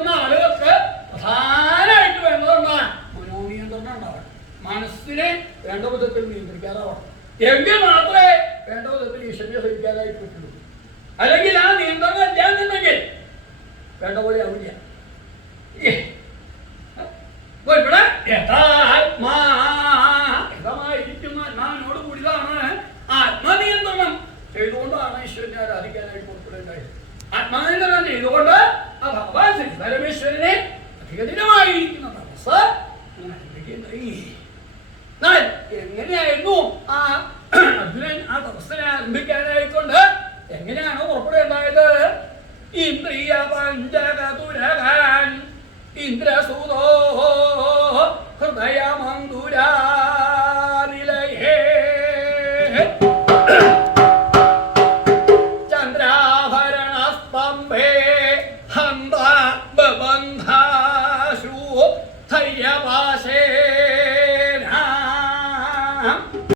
ആളുകൾക്ക് പ്രധാനമായിട്ട് വേണ്ടതെന്നാണ് മനോനിയന്ത്രണം ഉണ്ടാവണം. മനസ്സിനെ വേണ്ട വിധത്തിൽ നിയന്ത്രിക്കാതാവണം. എങ്കിൽ മാത്രമേ വേണ്ട വിധത്തിൽ ഈശ്വര്യ സഹിക്കാനായിട്ട് പറ്റുള്ളൂ. അല്ലെങ്കിൽ ആ നിയന്ത്രണം ഇല്ലാന്നുണ്ടെങ്കിൽ വേണ്ട പോലെ ആവില്ല. ഇവിടെ യഥാത്മായിരിക്കുന്ന ആത്മാവിനോട് കൂടിയതാണ് ആത്മനിയന്ത്രണം ചെയ്തുകൊണ്ടാണ് ഈശ്വരനെ ആരാധിക്കാനായിട്ട് പുറപ്പെടുണ്ടായത്. ആത്മനിയന്ത്രണം ചെയ്തുകൊണ്ട് ആ ഭഗവാൻ ശ്രീ പരമേശ്വരനെ അധികദിനമായിരിക്കുന്ന തപസ് എങ്ങനെയായിരുന്നു ആ അർജുനൻ ആ തപസ്സിനെ ആരംഭിക്കാനായിക്കൊണ്ട് എങ്ങനെയാണോ പുറപ്പെടുണ്ടായത്? ഇന്ദ്രിയ പഞ്ചകതുരകാൻ ഇന്ദ്രസൂതോ ഹൃദയമന്തുരാനിലയേ ചന്ദ്രാഭരണസ്തംഭേ ഹന്ത ബബന്ധാശു ധൈര്യപാശേന